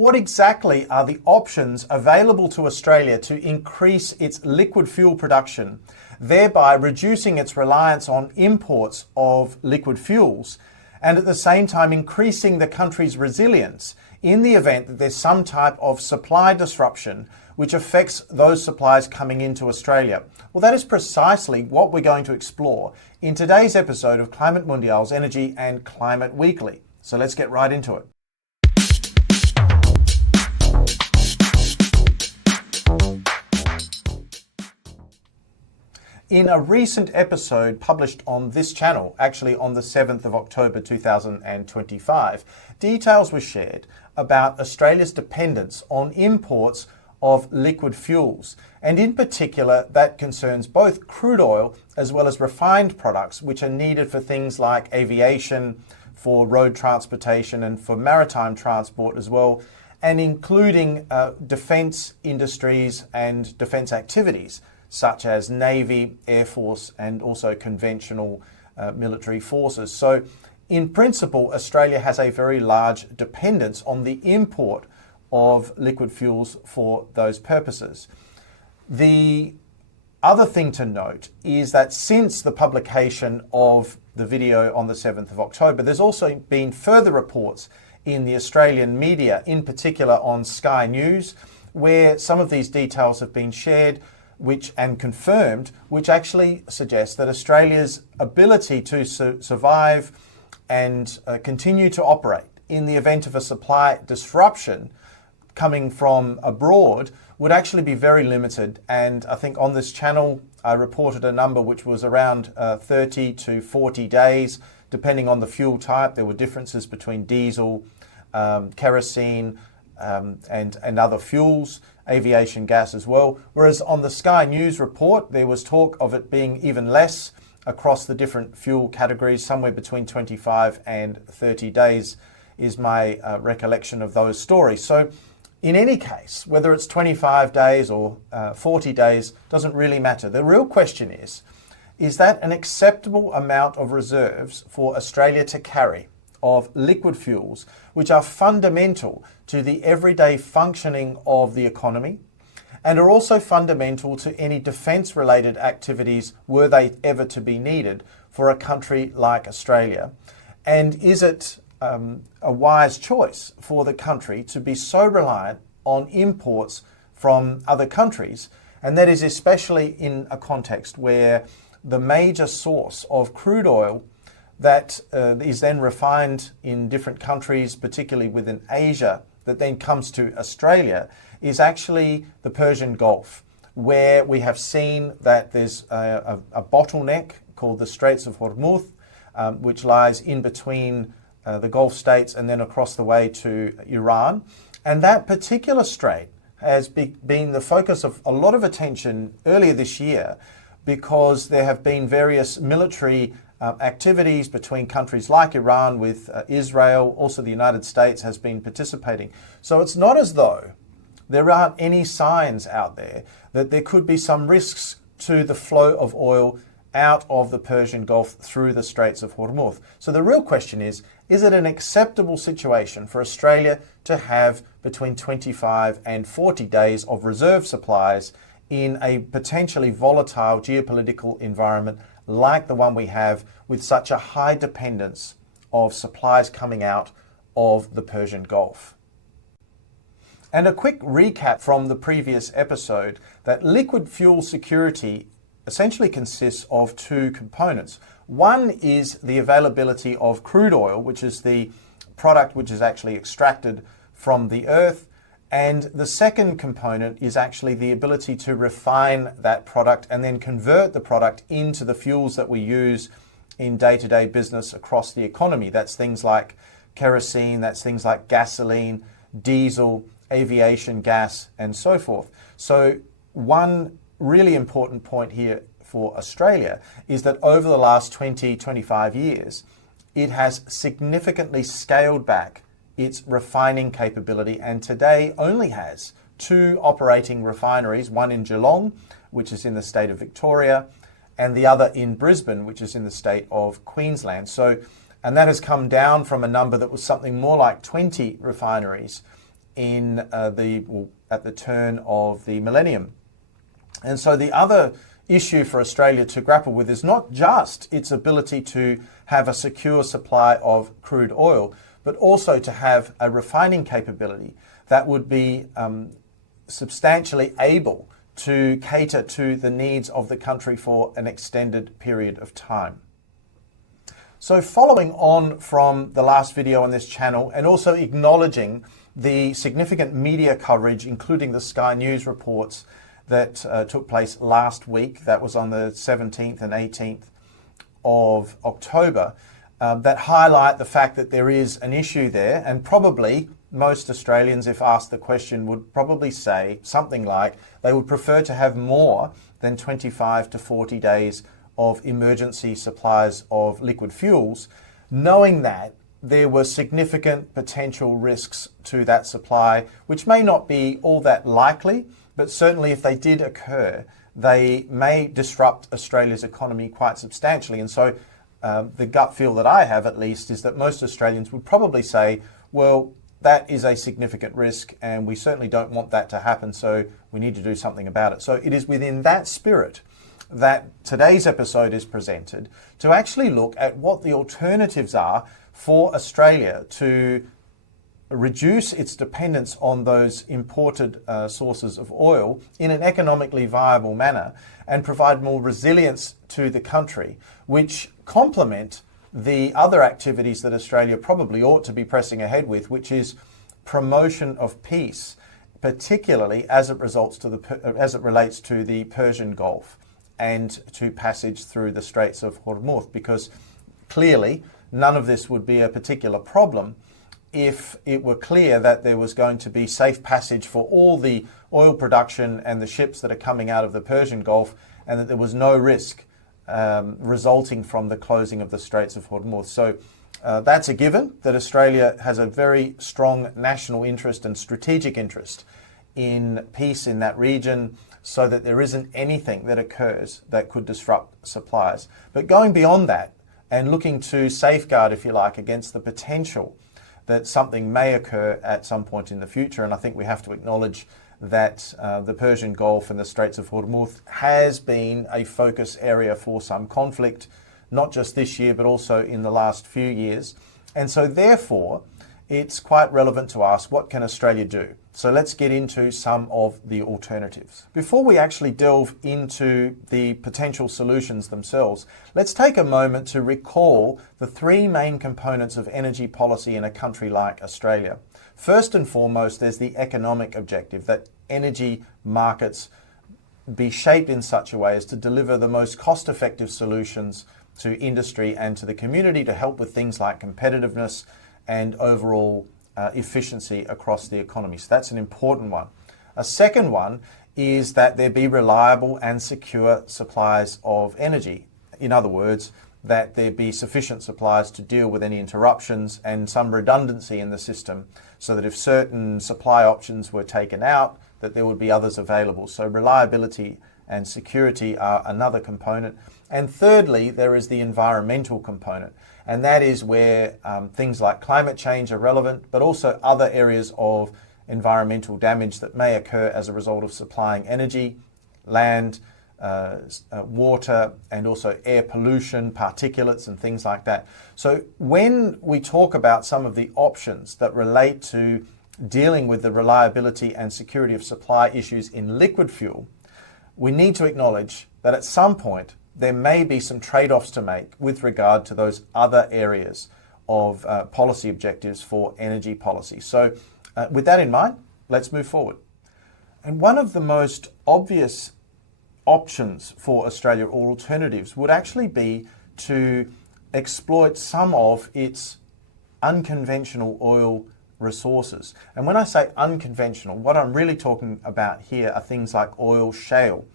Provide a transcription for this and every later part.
What exactly are the options available to Australia to increase its liquid fuel production, thereby reducing its reliance on imports of liquid fuels, and at the same time increasing the country's resilience in the event that there's some type of supply disruption which affects those supplies coming into Australia? Well, that is precisely what we're going to explore in today's episode of Climate Mundial's Energy and Climate Weekly. So let's get right into it. In a recent episode published on this channel, actually on the 7th of October 2025, details were shared about Australia's dependence on imports of liquid fuels, and in particular that concerns both crude oil as well as refined products which are needed for things like aviation, for road transportation and for maritime transport as well, and including defence industries and defence activities such as Navy, Air Force, and also conventional military forces. So in principle, Australia has a very large dependence on the import of liquid fuels for those purposes. The other thing to note is that since the publication of the video on the 7th of October, there's also been further reports in the Australian media, in particular on Sky News, where some of these details have been shared and confirmed, which actually suggests that Australia's ability to survive and continue to operate in the event of a supply disruption coming from abroad would actually be very limited. And I think on this channel, I reported a number which was around 30 to 40 days, depending on the fuel type. There were differences between diesel, kerosene, and other fuels, aviation gas as well. Whereas on the Sky News report, there was talk of it being even less across the different fuel categories, somewhere between 25 and 30 days is my recollection of those stories. So in any case, whether it's 25 days or 40 days, doesn't really matter. The real question is that an acceptable amount of reserves for Australia to carry of liquid fuels, which are fundamental to the everyday functioning of the economy and are also fundamental to any defence-related activities were they ever to be needed for a country like Australia? And is it a wise choice for the country to be so reliant on imports from other countries? And that is especially in a context where the major source of crude oil that is then refined in different countries, particularly within Asia, that then comes to Australia, is actually the Persian Gulf, where we have seen that there's a bottleneck called the Strait of Hormuz, which lies in between the Gulf states and then across the way to Iran. And that particular strait has been the focus of a lot of attention earlier this year because there have been various military activities between countries like Iran with Israel. Also the United States has been participating. So it's not as though there aren't any signs out there that there could be some risks to the flow of oil out of the Persian Gulf through the Straits of Hormuz. So the real question is it an acceptable situation for Australia to have between 25 and 40 days of reserve supplies in a potentially volatile geopolitical environment like the one we have with such a high dependence of supplies coming out of the Persian Gulf? And a quick recap from the previous episode that liquid fuel security essentially consists of two components. One is the availability of crude oil, which is the product which is actually extracted from the earth. And the second component is actually the ability to refine that product and then convert the product into the fuels that we use in day-to-day business across the economy. That's things like kerosene, that's things like gasoline, diesel, aviation gas, and so forth. So one really important point here for Australia is that over the last 20, 25 years, it has significantly scaled back its refining capability and today only has two operating refineries, one in Geelong, which is in the state of Victoria, and the other in Brisbane, which is in the state of Queensland. So, and that has come down from a number that was something more like 20 refineries at the turn of the millennium. And so the other issue for Australia to grapple with is not just its ability to have a secure supply of crude oil, but also to have a refining capability that would be substantially able to cater to the needs of the country for an extended period of time. So following on from the last video on this channel, and also acknowledging the significant media coverage, including the Sky News reports that took place last week, that was on the 17th and 18th of October, that highlight the fact that there is an issue there, and probably most Australians, if asked the question, would probably say something like they would prefer to have more than 25 to 40 days of emergency supplies of liquid fuels, knowing that there were significant potential risks to that supply, which may not be all that likely, but certainly if they did occur, they may disrupt Australia's economy quite substantially. And so the gut feel that I have, at least, is that most Australians would probably say, well, that is a significant risk and we certainly don't want that to happen, so we need to do something about it. So it is within that spirit that today's episode is presented, to actually look at what the alternatives are for Australia to reduce its dependence on those imported sources of oil in an economically viable manner and provide more resilience to the country, which complement the other activities that Australia probably ought to be pressing ahead with, which is promotion of peace, particularly as it relates to the Persian Gulf and to passage through the Straits of Hormuz, because clearly none of this would be a particular problem if it were clear that there was going to be safe passage for all the oil production and the ships that are coming out of the Persian Gulf, and that there was no risk resulting from the closing of the Straits of Hormuz. So that's a given, that Australia has a very strong national interest and strategic interest in peace in that region, so that there isn't anything that occurs that could disrupt supplies. But going beyond that and looking to safeguard, if you like, against the potential that something may occur at some point in the future, and I think we have to acknowledge that the Persian Gulf and the Straits of Hormuz has been a focus area for some conflict, not just this year, but also in the last few years. And so therefore, it's quite relevant to ask, what can Australia do? So let's get into some of the alternatives. Before we actually delve into the potential solutions themselves, let's take a moment to recall the three main components of energy policy in a country like Australia. First and foremost, there's the economic objective, that energy markets be shaped in such a way as to deliver the most cost-effective solutions to industry and to the community to help with things like competitiveness and overall efficiency across the economy. So that's an important one. A second one is that there be reliable and secure supplies of energy. In other words, that there be sufficient supplies to deal with any interruptions and some redundancy in the system, so that if certain supply options were taken out, that there would be others available. So reliability and security are another component. And thirdly, there is the environmental component. And that is where things like climate change are relevant, but also other areas of environmental damage that may occur as a result of supplying energy, land, water, and also air pollution, particulates and things like that. So when we talk about some of the options that relate to dealing with the reliability and security of supply issues in liquid fuel, we need to acknowledge that at some point there may be some trade-offs to make with regard to those other areas of policy objectives for energy policy. So with that in mind, let's move forward. And one of the most obvious options for Australia, or alternatives, would actually be to exploit some of its unconventional oil resources. And when I say unconventional, what I'm really talking about here are things like oil shale,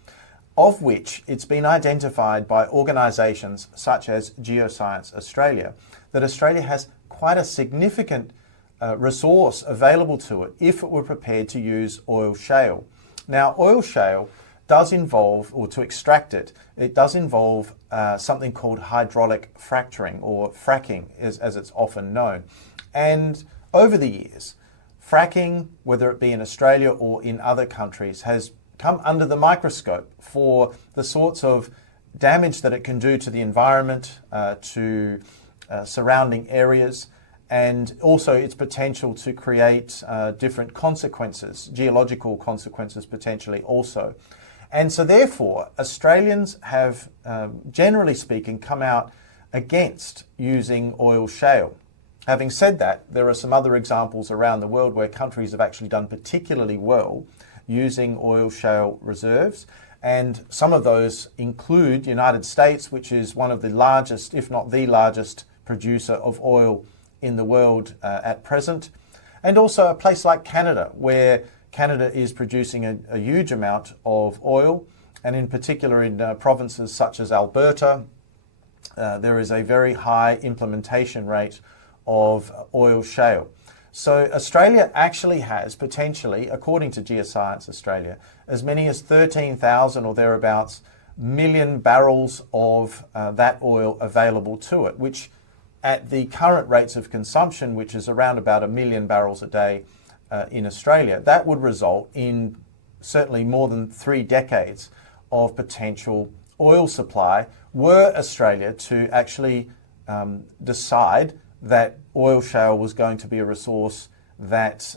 of which it's been identified by organisations such as Geoscience Australia that Australia has quite a significant resource available to it if it were prepared to use oil shale. Now, oil shale does involve, or to extract it, it does involve something called hydraulic fracturing, or fracking as it's often known. And over the years, fracking, whether it be in Australia or in other countries, has come under the microscope for the sorts of damage that it can do to the environment, to surrounding areas, and also its potential to create different consequences, geological consequences potentially also. And so therefore, Australians have, generally speaking, come out against using oil shale. Having said that, there are some other examples around the world where countries have actually done particularly well using oil shale reserves. And some of those include the United States, which is one of the largest, if not the largest, producer of oil in the world at present. And also a place like Canada, where Canada is producing a huge amount of oil. And in particular in provinces such as Alberta, there is a very high implementation rate of oil shale. So Australia actually has potentially, according to Geoscience Australia, as many as 13,000 or thereabouts million barrels of that oil available to it, which at the current rates of consumption, which is around about 1 million barrels a day in Australia, that would result in certainly more than 3 decades of potential oil supply were Australia to actually decide that oil shale was going to be a resource that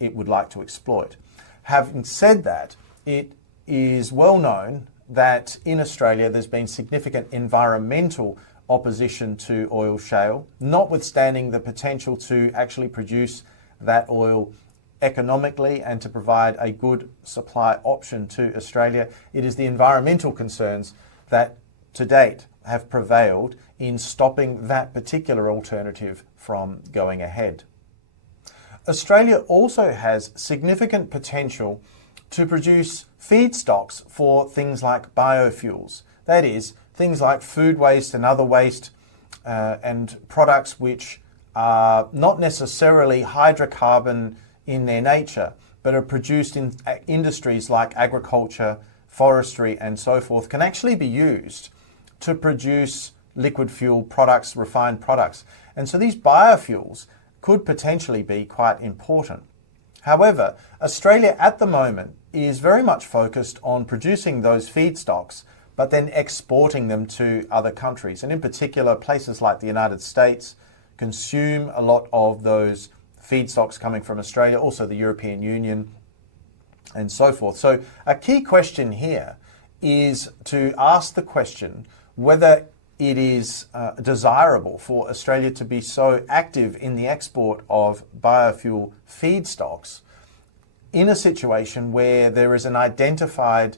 it would like to exploit. Having said that, it is well known that in Australia there's been significant environmental opposition to oil shale, notwithstanding the potential to actually produce that oil economically and to provide a good supply option to Australia. It is the environmental concerns that to date have prevailed in stopping that particular alternative from going ahead. Australia also has significant potential to produce feedstocks for things like biofuels. That is, things like food waste and other waste and products which are not necessarily hydrocarbon in their nature, but are produced in industries like agriculture, forestry, and so forth, can actually be used to produce liquid fuel products, refined products. And so these biofuels could potentially be quite important. However, Australia at the moment is very much focused on producing those feedstocks, but then exporting them to other countries. And in particular, places like the United States consume a lot of those feedstocks coming from Australia, also the European Union, and so forth. So a key question here is to ask the question whether it is desirable for Australia to be so active in the export of biofuel feedstocks in a situation where there is an identified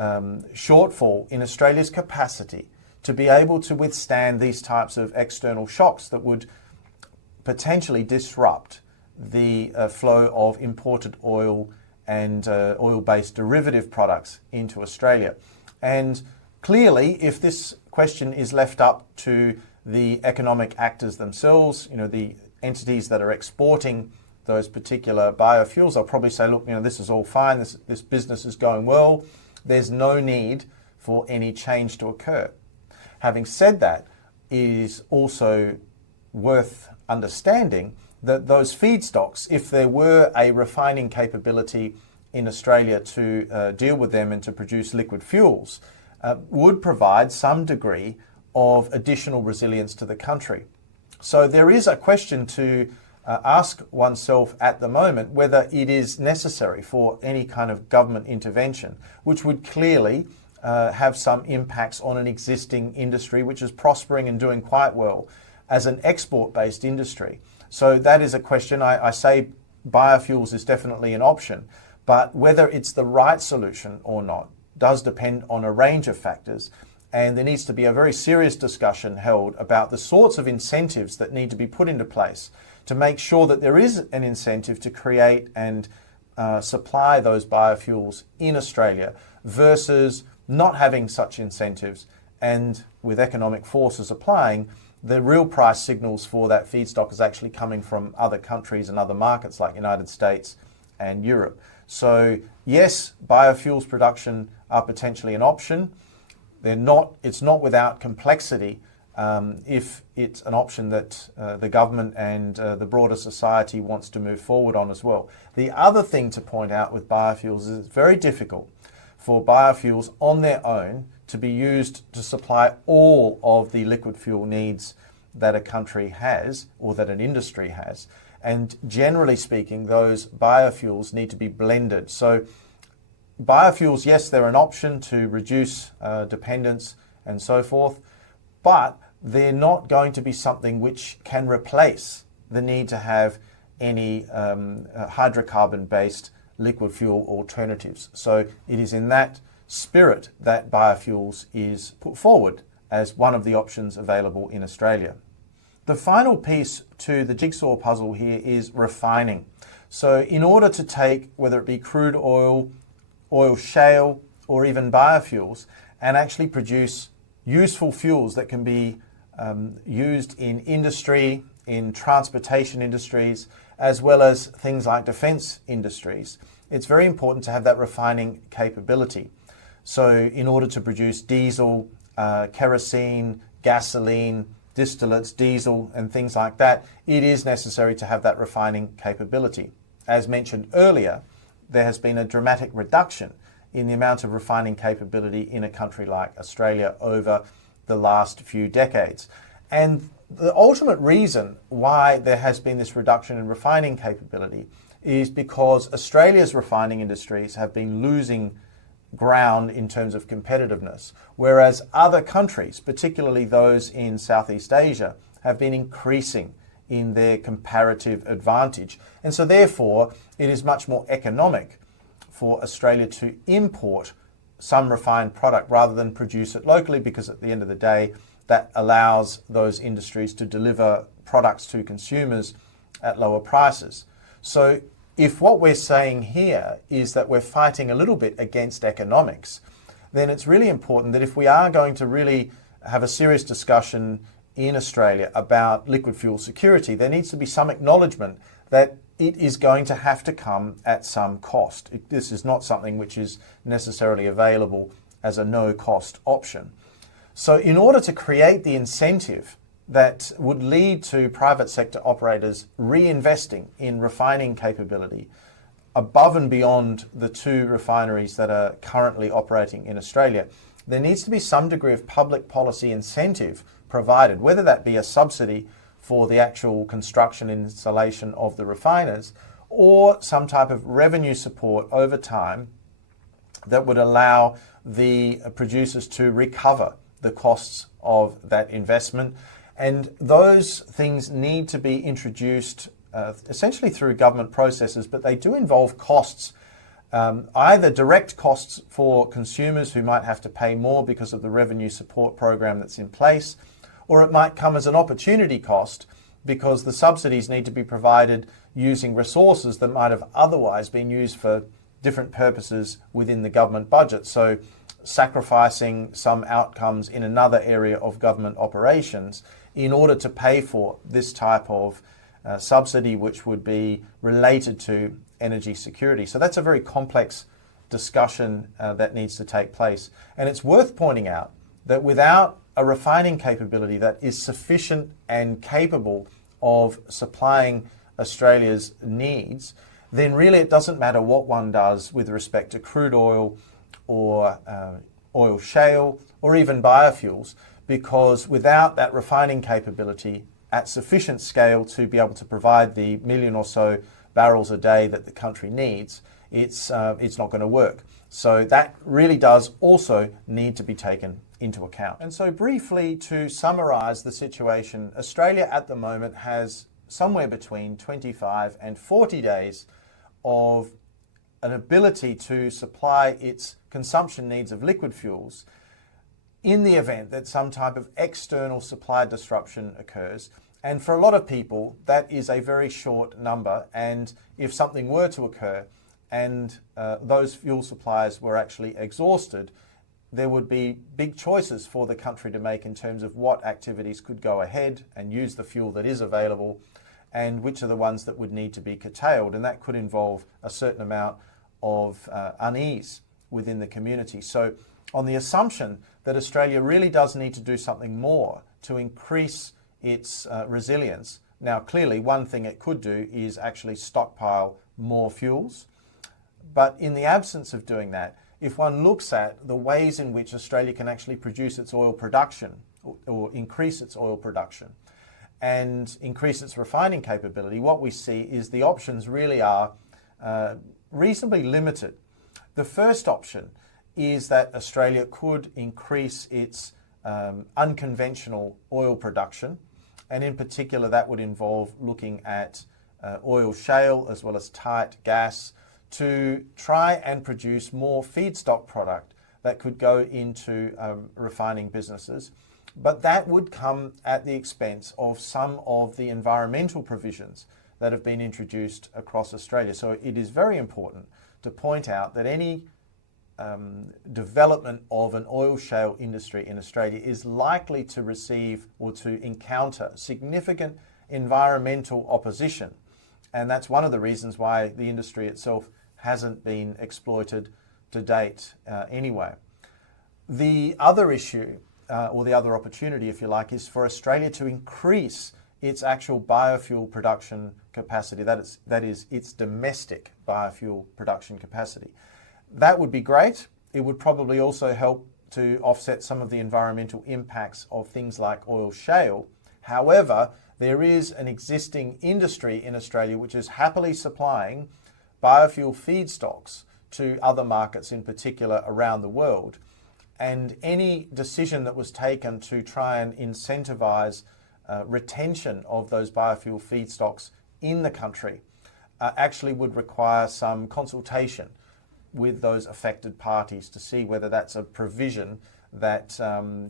shortfall in Australia's capacity to be able to withstand these types of external shocks that would potentially disrupt the flow of imported oil and oil-based derivative products into Australia. And clearly, if this question is left up to the economic actors themselves, the entities that are exporting those particular biofuels, they'll probably say, look, this is all fine, this business is going well, there's no need for any change to occur. Having said that, it is also worth understanding that those feedstocks, if there were a refining capability in Australia to deal with them and to produce liquid fuels, would provide some degree of additional resilience to the country. So there is a question to ask oneself at the moment whether it is necessary for any kind of government intervention, which would clearly have some impacts on an existing industry which is prospering and doing quite well as an export-based industry. So that is a question. I say biofuels is definitely an option, but whether it's the right solution or not does depend on a range of factors, and there needs to be a very serious discussion held about the sorts of incentives that need to be put into place to make sure that there is an incentive to create and supply those biofuels in Australia versus not having such incentives, and with economic forces applying, the real price signals for that feedstock is actually coming from other countries and other markets like United States and Europe. So yes, biofuels production are potentially an option. It's not without complexity if it's an option that the government and the broader society wants to move forward on as well. The other thing to point out with biofuels is it's very difficult for biofuels on their own to be used to supply all of the liquid fuel needs that a country has or that an industry has. And generally speaking, those biofuels need to be blended. So biofuels, yes, they're an option to reduce dependence and so forth, but they're not going to be something which can replace the need to have any hydrocarbon-based liquid fuel alternatives. So it is in that spirit that biofuels is put forward as one of the options available in Australia. The final piece to the jigsaw puzzle here is refining. So in order to take, whether it be crude oil, oil shale, or even biofuels, and actually produce useful fuels that can be used in industry, in transportation industries, as well as things like defence industries, it's very important to have that refining capability. So in order to produce diesel, kerosene, gasoline, distillates, diesel, and things like that, it is necessary to have that refining capability. As mentioned earlier, there has been a dramatic reduction in the amount of refining capability in a country like Australia over the last few decades. And the ultimate reason why there has been this reduction in refining capability is because Australia's refining industries have been losing ground in terms of competitiveness, whereas other countries, particularly those in Southeast Asia, have been increasing in their comparative advantage. And so therefore, it is much more economic for Australia to import some refined product rather than produce it locally, because at the end of the day, that allows those industries to deliver products to consumers at lower prices. So if what we're saying here is that we're fighting a little bit against economics, then it's really important that if we are going to really have a serious discussion in Australia about liquid fuel security, there needs to be some acknowledgement that it is going to have to come at some cost. This is not something which is necessarily available as a no-cost option. So in order to create the incentive that would lead to private sector operators reinvesting in refining capability above and beyond the 2 refineries that are currently operating in Australia, there needs to be some degree of public policy incentive provided, whether that be a subsidy for the actual construction and installation of the refiners, or some type of revenue support over time that would allow the producers to recover the costs of that investment. And those things need to be introduced essentially through government processes, but they do involve costs, either direct costs for consumers who might have to pay more because of the revenue support program that's in place, or it might come as an opportunity cost because the subsidies need to be provided using resources that might have otherwise been used for different purposes within the government budget. So sacrificing some outcomes in another area of government operations in order to pay for this type of subsidy, which would be related to energy security. So that's a very complex discussion that needs to take place. And it's worth pointing out that without a refining capability that is sufficient and capable of supplying Australia's needs, then really it doesn't matter what one does with respect to crude oil or oil shale or even biofuels, because without that refining capability at sufficient scale to be able to provide the million or so barrels a day that the country needs, it's not going to work. So that really does also need to be taken into account. And so briefly to summarise the situation, Australia at the moment has somewhere between 25 and 40 days of an ability to supply its consumption needs of liquid fuels in the event that some type of external supply disruption occurs. And for a lot of people, that is a very short number. And if something were to occur and those fuel supplies were actually exhausted, there would be big choices for the country to make in terms of what activities could go ahead and use the fuel that is available and which are the ones that would need to be curtailed. And that could involve a certain amount of unease within the community. So on the assumption that Australia really does need to do something more to increase its resilience. Now, clearly, one thing it could do is actually stockpile more fuels. But in the absence of doing that, if one looks at the ways in which Australia can actually produce its oil production or increase its oil production and increase its refining capability, what we see is the options really are reasonably limited. The first option is that Australia could increase its unconventional oil production, and in particular that would involve looking at oil shale as well as tight gas to try and produce more feedstock product that could go into refining businesses. But that would come at the expense of some of the environmental provisions that have been introduced across Australia. So it is very important to point out that any development of an oil shale industry in Australia is likely to receive or to encounter significant environmental opposition. And that's one of the reasons why the industry itself hasn't been exploited to date anyway. The other issue, or the other opportunity, if you like, is for Australia to increase its actual biofuel production capacity. That is its domestic biofuel production capacity. That would be great. It would probably also help to offset some of the environmental impacts of things like oil shale. However, there is an existing industry in Australia which is happily supplying biofuel feedstocks to other markets, in particular around the world. And any decision that was taken to try and incentivize retention of those biofuel feedstocks in the country actually would require some consultation with those affected parties to see whether that's a provision that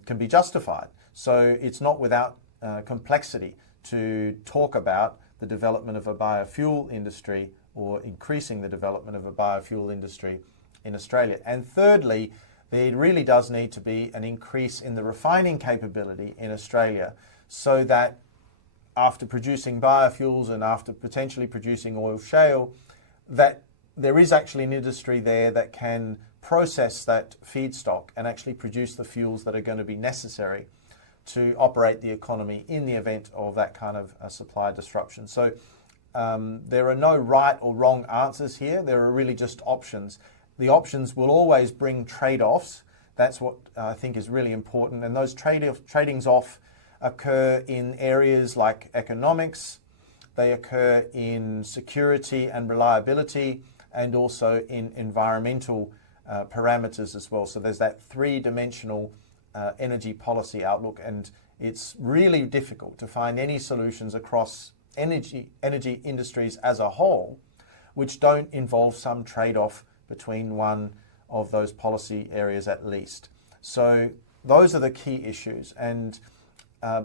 can be justified. So it's not without complexity to talk about the development of a biofuel industry or increasing the development of a biofuel industry in Australia. And thirdly, there really does need to be an increase in the refining capability in Australia so that after producing biofuels and after potentially producing oil shale, that there is actually an industry there that can process that feedstock and actually produce the fuels that are going to be necessary to operate the economy in the event of that kind of supply disruption. So there are no right or wrong answers here. There are really just options. The options will always bring trade-offs. That's what I think is really important. And those tradings off occur in areas like economics. They occur in security and reliability, and also in environmental parameters as well. So there's that three-dimensional energy policy outlook, and it's really difficult to find any solutions across energy industries as a whole which don't involve some trade-off between one of those policy areas at least. So those are the key issues, and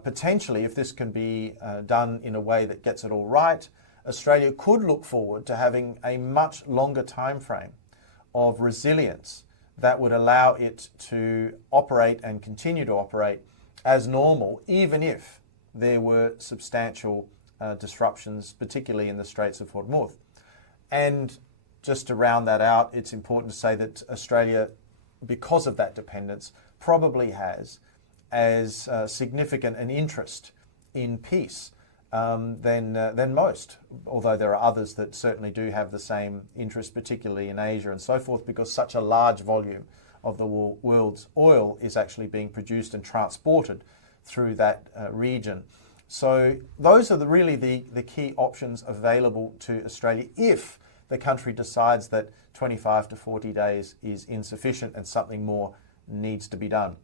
potentially if this can be done in a way that gets it all right, Australia could look forward to having a much longer time frame of resilience that would allow it to operate and continue to operate as normal, even if there were substantial disruptions, particularly in the Straits of Hormuz. And just to round that out, it's important to say that Australia, because of that dependence, probably has as significant an interest in peace than most, although there are others that certainly do have the same interest, particularly in Asia and so forth, because such a large volume of the world's oil is actually being produced and transported through that region. So those are really the key options available to Australia if the country decides that 25 to 40 days is insufficient and something more needs to be done.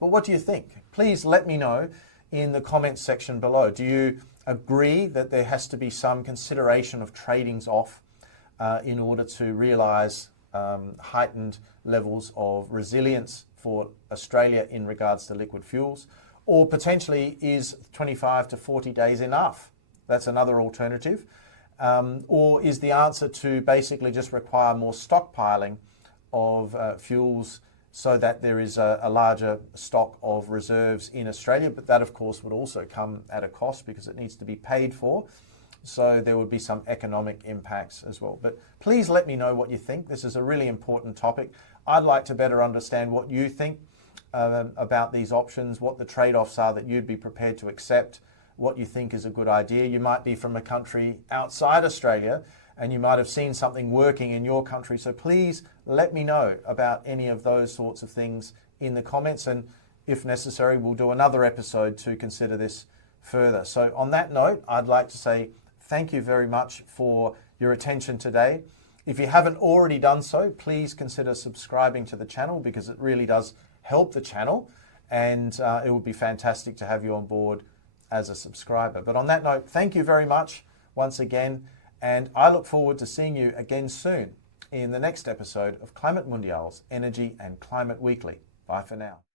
But what do you think? Please let me know in the comments section below. Do you agree that there has to be some consideration of tradings off in order to realise heightened levels of resilience for Australia in regards to liquid fuels? Or potentially is 25 to 40 days enough? That's another alternative. Or is the answer to basically just require more stockpiling of fuels so that there is a larger stock of reserves in Australia? But that, of course, would also come at a cost because it needs to be paid for. So there would be some economic impacts as well. But please let me know what you think. This is a really important topic. I'd like to better understand what you think. about these options, what the trade-offs are that you'd be prepared to accept, what you think is a good idea. You might be from a country outside Australia and you might have seen something working in your country. So please let me know about any of those sorts of things in the comments, and if necessary, we'll do another episode to consider this further. So on that note, I'd like to say thank you very much for your attention today. If you haven't already done so, please consider subscribing to the channel, because it really does help the channel, and it would be fantastic to have you on board as a subscriber. But on that note, thank you very much once again, and I look forward to seeing you again soon in the next episode of Climate Mundial's Energy and Climate Weekly. Bye for now.